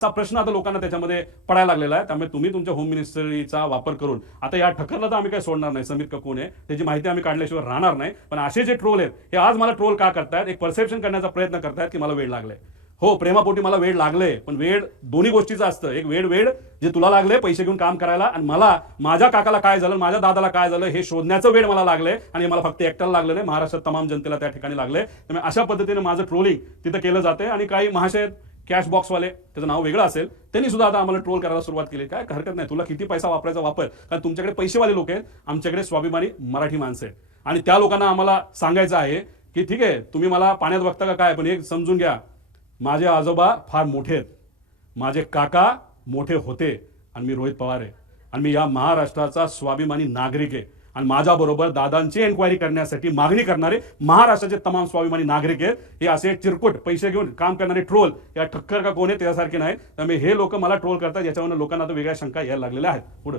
चा प्रश्न आता लोकांना त्याच्यामध्ये पडायला लागलेला आहे. त्यामुळे तुम्ही तुमच्या होम मिनिस्ट्रीचा वापर करून आता या ठक्करला तर आम्ही काही सोडणार नाही. समीर का कोण आहे त्याची माहिती आम्ही काढल्याशिवाय राहणार नाही. पण असे जे ट्रोल आहेत हे आज मला ट्रोल का करतायत, एक परसेप्शन करण्याचा प्रयत्न करतायत की मला वेळ लागलाय. हो, प्रेमापोटी मला वेळ लागले, पण वेळ दोन्ही गोष्टीचं असतं. एक वेळ जे तुला लागले पैसे घेऊन काम करायला, आणि मला माझ्या काकाला काय झालं, माझ्या दादाला काय झालं हे शोधण्याचं वेळ मला लागले. आणि मला फक्त एकट्याला लागलं नाही, महाराष्ट्रात तमाम जनतेला त्या ठिकाणी लागले. त्यामुळे अशा पद्धतीने माझं ट्रोलिंग तिथं केलं जाते. आणि काही महाशय कॅश बॉक्सवाले, त्याचं नाव वेगळं असेल, त्यांनी सुद्धा आता आम्हाला ट्रोल करायला सुरुवात केली. काय हरकत नाही, तुला किती पैसा वापरायचा वापर, कारण तुमच्याकडे पैसेवाले लोक आहेत, आमच्याकडे स्वाभिमानी मराठी माणसं आहेत. आणि त्या लोकांना आम्हाला सांगायचं आहे की ठीक आहे, तुम्ही मला पाण्यात बघता का काय, पण एक समजून घ्या, माझे आजोबा फार मोठे आहेत, माझे काका मोठे होते, आणि मी रोहित पवार आहे, आणि मी या महाराष्ट्राचा स्वाभिमानी नागरिक आहे. आणि माझ्याबरोबर दादांची एन्क्वायरी करण्यासाठी मागणी करणारे महाराष्ट्राचे तमाम स्वाभिमानी नागरिक आहेत. हे असे चिरकुट पैसे घेऊन काम करणारे ट्रोल या ठक्कर का कोण आहे त्यासारखे नाही. त्यामुळे हे लोक मला ट्रोल करतात, याच्यावरून लोकांना आता वेगळ्या शंका यायला लागलेल्या आहेत. पुढं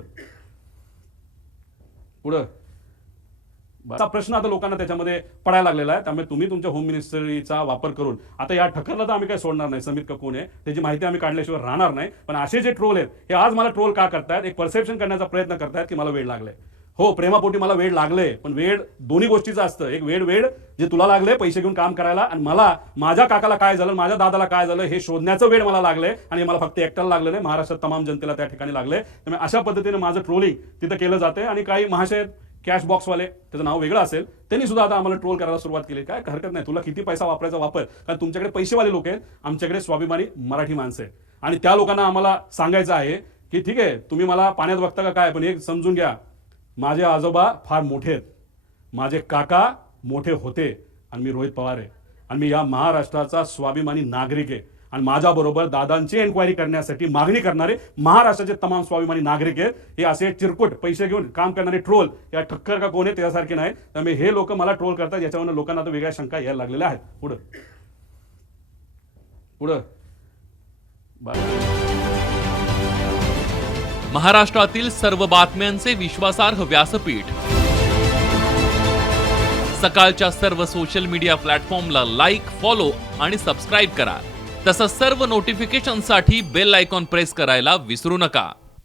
प्रश्न आता लोकांना त्याच्यामध्ये पडायला लागलेला आहे. त्यामुळे तुम्ही तुमच्या होम मिनिस्ट्रीचा वापर करून आता या ठक्करला तर आम्ही काही सोडणार नाही. समीर का कोण आहे त्याची माहिती आम्ही काढल्याशिवाय राहणार नाही. पण असे जे ट्रोल आहेत हे आज मला ट्रोल का करतायत, एक परसेप्शन करण्याचा प्रयत्न करतायत की मला वेळ लागलाय. हो, प्रेमापोटी मला वेळ लागले, पण वेळ दोन्ही गोष्टीचं असतं. एक वेळ जे तुला लागले पैसे घेऊन काम करायला, आणि मला माझ्या काकाला काय झालं, माझ्या दादाला काय झालं हे शोधण्याचं वेळ मला लागले. आणि मला फक्त एकट्याला लागलं नाही, महाराष्ट्रात तमाम जनतेला त्या ठिकाणी लागले. त्यामुळे अशा पद्धतीने माझं ट्रोलिंग तिथं केलं जाते. आणि काही महाशय कॅश बॉक्सवाले, त्याचं नाव वेगळं असेल, त्यांनी सुद्धा आता आम्हाला ट्रोल करायला सुरुवात केली. काय हरकत नाही, तुला किती पैसा वापरायचा वापर, कारण तुमच्याकडे पैसेवाले लोक आहेत, आमच्याकडे स्वाभिमानी मराठी माणसं आहेत. आणि त्या लोकांना आम्हाला सांगायचं आहे की ठीक आहे, तुम्ही मला पाण्यात बघता का काय, पण एक समजून घ्या, माझे आजोबा फार मोठे आहेत, माझे काका मोठे होते, आणि मी रोहित पवार आहे, आणि मी या महाराष्ट्राचा स्वाभिमानी नागरिक आहे. आणि माझ्याबरोबर दादांची एन्क्वायरी करण्यासाठी मागणी करणारे महाराष्ट्राचे तमाम स्वाभिमानी नागरिक आहेत. हे असे चिरकुट पैसे घेऊन काम करणारे ट्रोल या ठक्कर का कोण आहे त्यासारखे नाही. त्यामुळे हे लोक मला ट्रोल करतात, याच्यावरून लोकांना आता वेगळ्या शंका यायला लागलेल्या आहेत. पुढं महाराष्ट्रातील सर्व बातम्यांचे विश्वासार्ह व्यासपीठ, सकाळच्या सर्व सोशल मीडिया प्लॅटफॉर्मला लाईक, फॉलो आणि सबस्क्राईब करा. तसंच सर्व नोटिफिकेशनसाठी बेल आयकॉन प्रेस करायला विसरू नका.